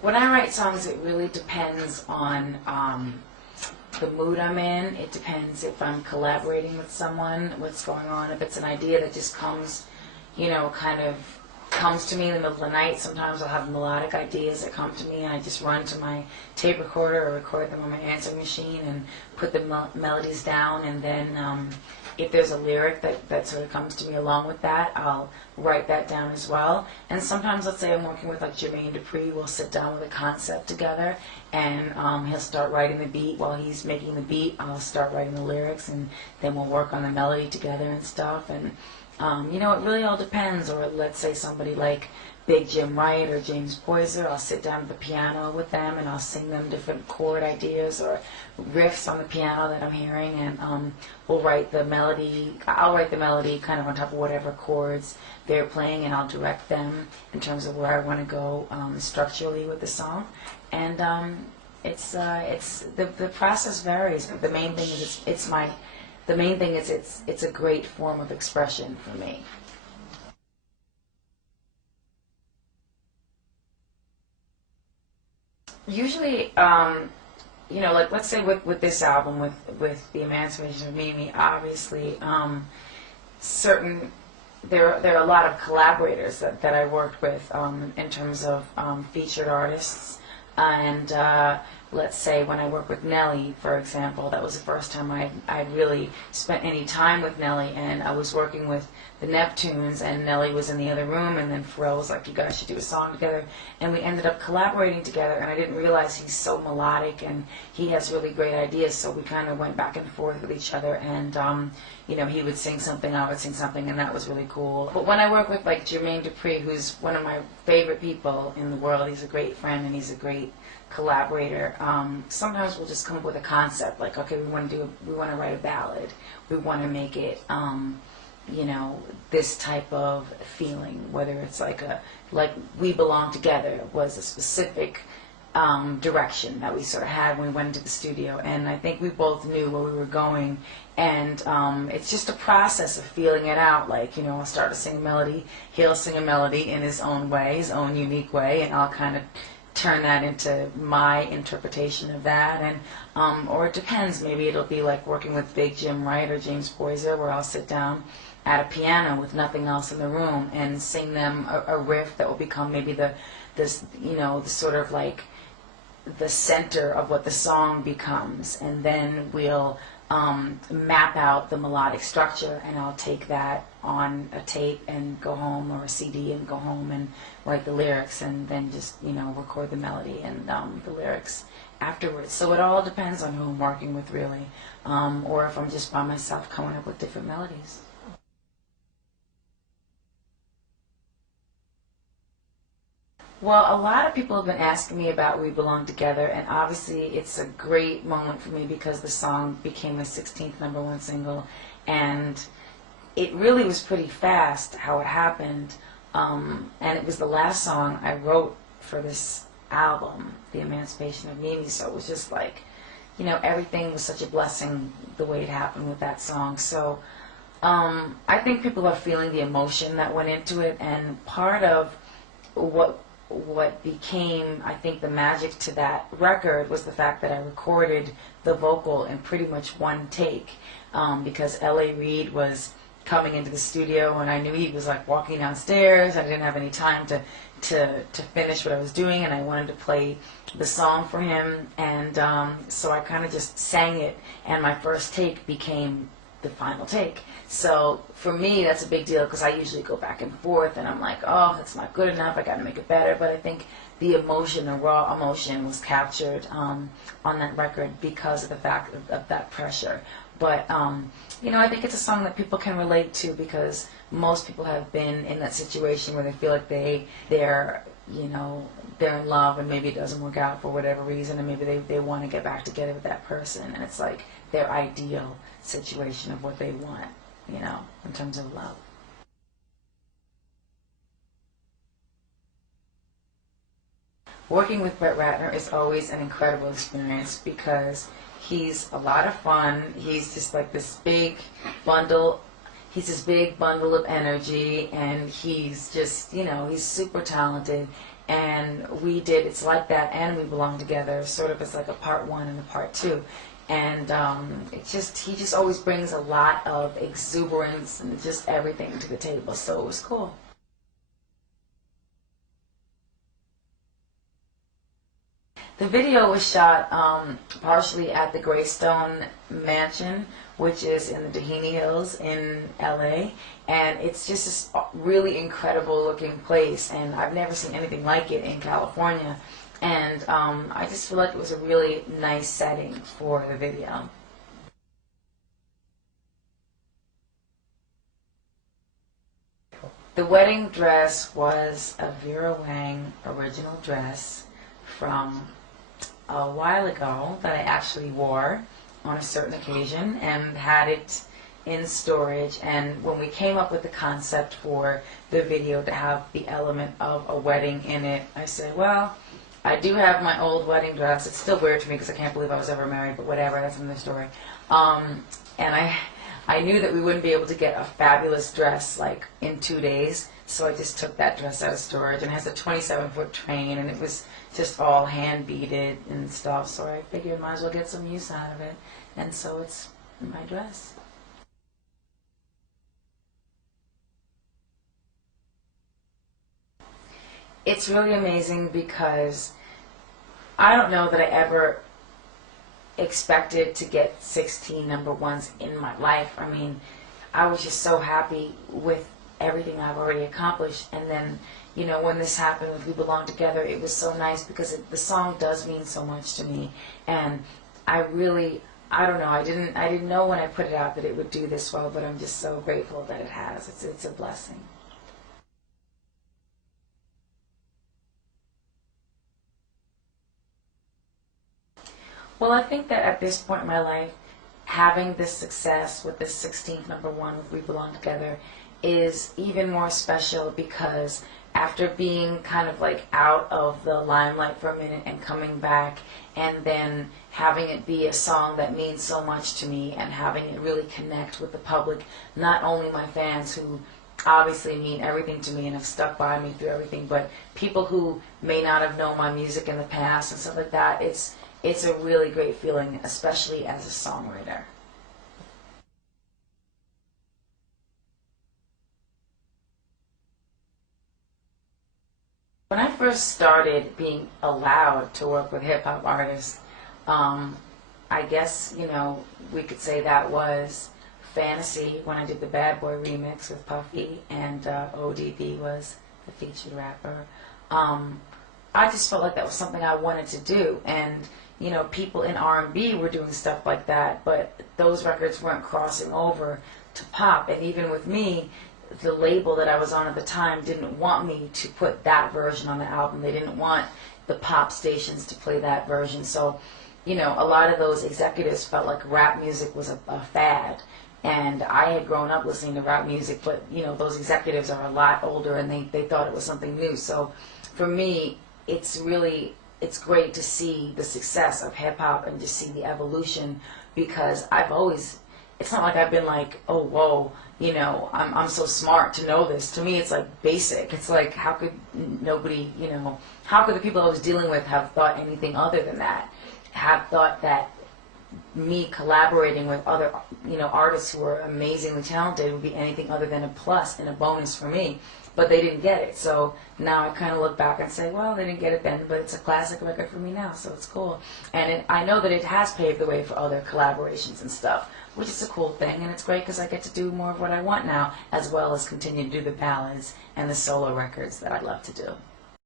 When I write songs, it really depends on the mood I'm in. It depends if I'm collaborating with someone, what's going on. If it's an idea that just comes, kind of comes to me in the middle of the night. Sometimes I'll have melodic ideas that come to me, and I just run to my tape recorder or record them on my answering machine and put the melodies down. And then if there's a lyric that sort of comes to me along with that, I'll write that down as well. And sometimes, let's say I'm working with like Jermaine Dupri, we'll sit down with a concept together, and he'll start writing the beat. While he's making the beat, I'll start writing the lyrics, and then we'll work on the melody together and stuff. And it really all depends. Or let's say somebody like Big Jim Wright or James Poyser, I'll sit down at the piano with them and I'll sing them different chord ideas or riffs on the piano that I'm hearing, and we'll write the melody. I'll write the melody kind of on top of whatever chords they're playing, and I'll direct them in terms of where I want to go structurally with the song. And the process varies, but the main thing is it's a great form of expression for me. Usually, like let's say with this album, with the Emancipation of Mimi, obviously, there are a lot of collaborators that I worked with in terms of featured artists, and let's say when I worked with Nelly, for example, that was the first time I'd really spent any time with Nelly, and I was working with the Neptunes, and Nelly was in the other room, and then Pharrell was like, you guys should do a song together, and we ended up collaborating together, and I didn't realize he's so melodic, and he has really great ideas, so we kind of went back and forth with each other, and he would sing something, I would sing something, and that was really cool. But when I work with like Jermaine Dupri, who's one of my favorite people in the world, he's a great friend, and he's a great collaborator. Sometimes we'll just come up with a concept, like, okay, we want to write a ballad, we want to make it this type of feeling, whether it's like We Belong Together was a specific direction that we sort of had when we went into the studio, and I think we both knew where we were going, and it's just a process of feeling it out. Like, I'll start to sing a melody, he'll sing a melody in his own way, his own unique way, and I'll kind of turn that into my interpretation of that. And or it depends, maybe it'll be like working with Big Jim Wright or James Poyser, where I'll sit down at a piano with nothing else in the room and sing them a riff that will become maybe the sort of like the center of what the song becomes, and then we'll map out the melodic structure, and I'll take that on a tape and go home, or a CD and go home and write the lyrics, and then just record the melody and the lyrics afterwards. So it all depends on who I'm working with, really, or if I'm just by myself coming up with different melodies. Well, a lot of people have been asking me about We Belong Together, and obviously it's a great moment for me because the song became my 16th #1 single, and it really was pretty fast how it happened, and it was the last song I wrote for this album, The Emancipation of Mimi, so it was just like, everything was such a blessing the way it happened with that song. So I think people are feeling the emotion that went into it, and part of what became, I think, the magic to that record was the fact that I recorded the vocal in pretty much one take, because L.A. Reid was coming into the studio, and I knew he was like walking downstairs. I didn't have any time to finish what I was doing, and I wanted to play the song for him, and so I kind of just sang it, and my first take became the final take. So for me, that's a big deal, because I usually go back and forth, and I'm like, oh, that's not good enough, I got to make it better. But I think the emotion, the raw emotion, was captured on that record because of the fact of that pressure. But I think it's a song that people can relate to, because most people have been in that situation where they feel like they're in love, and maybe it doesn't work out for whatever reason, and maybe they want to get back together with that person, and it's like their ideal situation of what they want, in terms of love. Working with Brett Ratner is always an incredible experience, because he's a lot of fun. He's just like this big bundle. He's this big bundle of energy, and he's just, he's super talented. and we did It's Like That and We Belong Together, sort of as like a part one and a part two. And he just always brings a lot of exuberance and just everything to the table, so it was cool. The video was shot partially at the Greystone Mansion, which is in the Doheny Hills in LA, and it's just a really incredible looking place, and I've never seen anything like it in California, and I just feel like it was a really nice setting for the video. The wedding dress was a Vera Wang original dress from a while ago that I actually wore on a certain occasion and had it in storage. And when we came up with the concept for the video to have the element of a wedding in it, I said, well, I do have my old wedding dress. It's still weird to me because I can't believe I was ever married, but whatever, that's another story. And I knew that we wouldn't be able to get a fabulous dress like in 2 days, so I just took that dress out of storage, and it has a 27-foot train, and it was just all hand beaded and stuff, so I figured might as well get some use out of it, and so it's my dress. It's really amazing because I don't know that I ever expected to get 16 number ones in my life. I mean, I was just so happy with everything I've already accomplished, and then, you know, when this happened with We Belong Together, it was so nice because the song does mean so much to me, and I don't know, I didn't know when I put it out that it would do this well, but I'm just so grateful that it has. It's a blessing. Well, I think that at this point in my life, having this success with this 16th number one with We Belong Together is even more special because after being kind of like out of the limelight for a minute and coming back and then having it be a song that means so much to me and having it really connect with the public, not only my fans who obviously mean everything to me and have stuck by me through everything, but people who may not have known my music in the past and stuff like that. It's a really great feeling, especially as a songwriter. When I first started being allowed to work with hip-hop artists, I guess, you know, we could say that was Fantasy when I did the Bad Boy remix with Puffy, and ODB was the featured rapper. I just felt like that was something I wanted to do, and you know, people in R&B were doing stuff like that, but those records weren't crossing over to pop. And even with me, the label that I was on at the time didn't want me to put that version on the album. They didn't want the pop stations to play that version. So, you know, a lot of those executives felt like rap music was a fad. And I had grown up listening to rap music, but, you know, those executives are a lot older and they thought it was something new. So for me, it's great to see the success of hip-hop and to see the evolution, because it's not like I've been like, oh, whoa, you know, I'm so smart to know this. To me, it's like basic. It's like, how could nobody, you know, how could the people I was dealing with have thought anything other than that? Have thought that me collaborating with other, you know, artists who are amazingly talented would be anything other than a plus and a bonus for me. But they didn't get it, so now I kind of look back and say, well, they didn't get it then, but it's a classic record for me now, so it's cool. And I know that it has paved the way for other collaborations and stuff, which is a cool thing, and it's great because I get to do more of what I want now, as well as continue to do the ballads and the solo records that I'd love to do.